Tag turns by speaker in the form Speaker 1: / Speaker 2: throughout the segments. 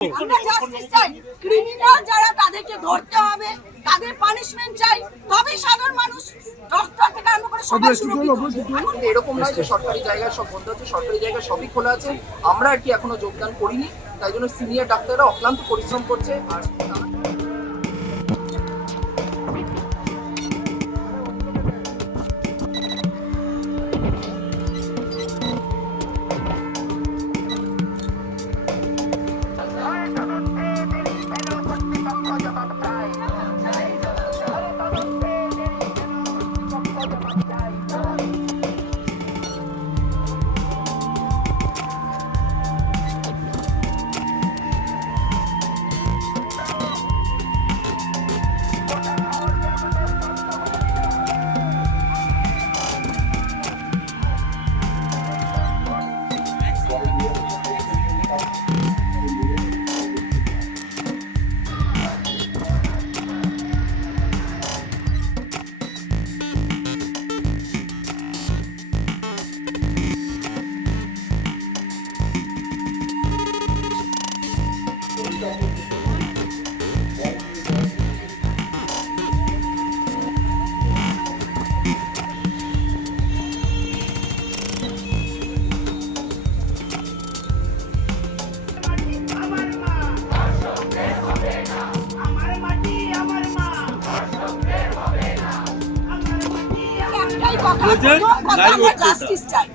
Speaker 1: আমরা জাস্টিস চাই। ক্রিমিনাল যারা তাদেরকে ধরতে হবে তাদের পানিশমেন্ট চাই। তবেই সাধারণ মানুষ ডক্টর থেকে আরম্ভ করে সবাই এখন
Speaker 2: এরকম নয় যে সরকারি জায়গা সব বন্ধ আছে সরকারি জায়গায় সবই খোলা আছে। আমরা আর কি এখনও যোগদান করিনি তাই জন্য সিনিয়র ডাক্তাররা অক্লান্ত পরিশ্রম করছে আর
Speaker 3: Thank you.
Speaker 1: একটাই কথা কথা আমরা জাস্টিস চাই।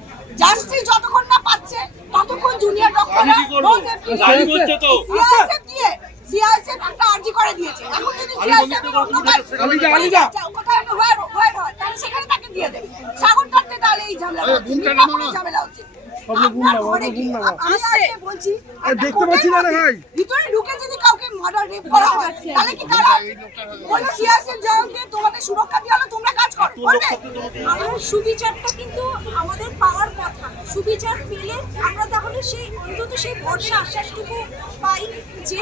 Speaker 1: জাস্টিস যতক্ষণ না পাচ্ছে ততক্ষণ জুনিয়র ডক্টররা সিআইএসএফ দিয়ে সিআইএসএফ একটা আর্জি করে দিয়েছে। এখন যদি সিআইএসএফ কোথায় একটা ওয়ার ওয়ার হয় তাহলে সেখানে তাকে দিয়ে দেবে। সাগর কাটতে তাহলে এই ঝামেলা হচ্ছে। ঝামেলা হচ্ছে। দেখতে পাচ্ছি না ভাই। ভিতরে ঢুকে যদি কাউকে মার্ডার রেপ করা হয়? তাহলে কি তারা বলে সিআইএসএফ জবাবকে তোমাদের সুরক্ষা দিয়ে হলো তোমরা কাজ করো করবে?
Speaker 4: আমার সুবিচারটা কিন্তু আমাদের পাওয়ার কথা। সুবিচার পেলে আমরা তাহলে সেই অন্তত সেই ভরসা আশ্বাসটুকু পাই যে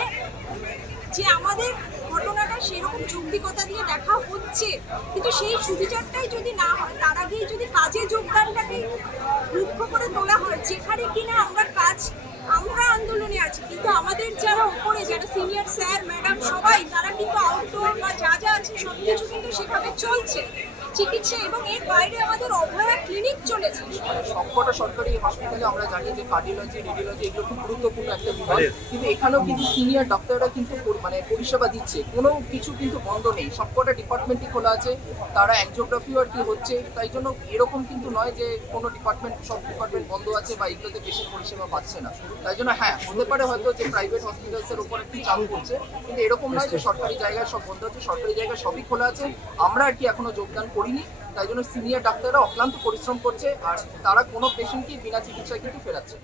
Speaker 4: যে আমাদের ঘটনাটা সেরকম যৌক্তিকতা দিয়ে দেখা হচ্ছে। কিন্তু সেই সুবিচারটাই যদি না হয় তার আগেই যদি কাজে যোগদানটাকে মুখ্য করে তোলা হয় যেখানে কিনা আমরা কাজ আমরা আন্দোলনে আছি কিন্তু আমাদের যারা সিনিয়র স্যার ম্যাডাম সবাই তারা কিন্তু আউটডোর বা যা যা আছে সব কিছু কিন্তু সেভাবে চলছে। চিকিৎসা এবং এর বাইরে আমাদের অভয়া ক্লিনিক চলেছে।
Speaker 2: সবকটা সরকারি হসপিটালে আমরা জানি যে কার্ডিওলজি রেডিওলজি এগুলো খুব গুরুত্বপূর্ণ একটা বিভাগ। কিন্তু এখানেও কিন্তু সিনিয়র ডাক্তাররা কিন্তু মানে পরিষেবা দিচ্ছে। কোনো কিছু কিন্তু বন্ধ নেই। সবকটা ডিপার্টমেন্টই খোলা আছে। তারা অ্যাংজিওগ্রাফিও আর কি হচ্ছে। তাই জন্য এরকম কিন্তু নয় যে কোনো ডিপার্টমেন্ট সব ডিপার্টমেন্ট বন্ধ আছে বা এগুলোতে বেশি পরিষেবা পাচ্ছে না। তাই জন্য হ্যাঁ হতে পারে হয়তো যে প্রাইভেট হসপিটালসের উপর একটু চাপ করছে কিন্তু এরকম নয় যে সরকারি জায়গায় সব বন্ধ আছে। সরকারি জায়গায় সবই খোলা আছে। আমরা আর কি এখনও যোগদান করিনি, তাই জন্য সিনিয়র ডাক্তাররা অক্লান্ত পরিশ্রম করছে আর তারা কোনো পেশেন্টকে বিনা চিকিৎসায় কিন্তু ফেরাচ্ছে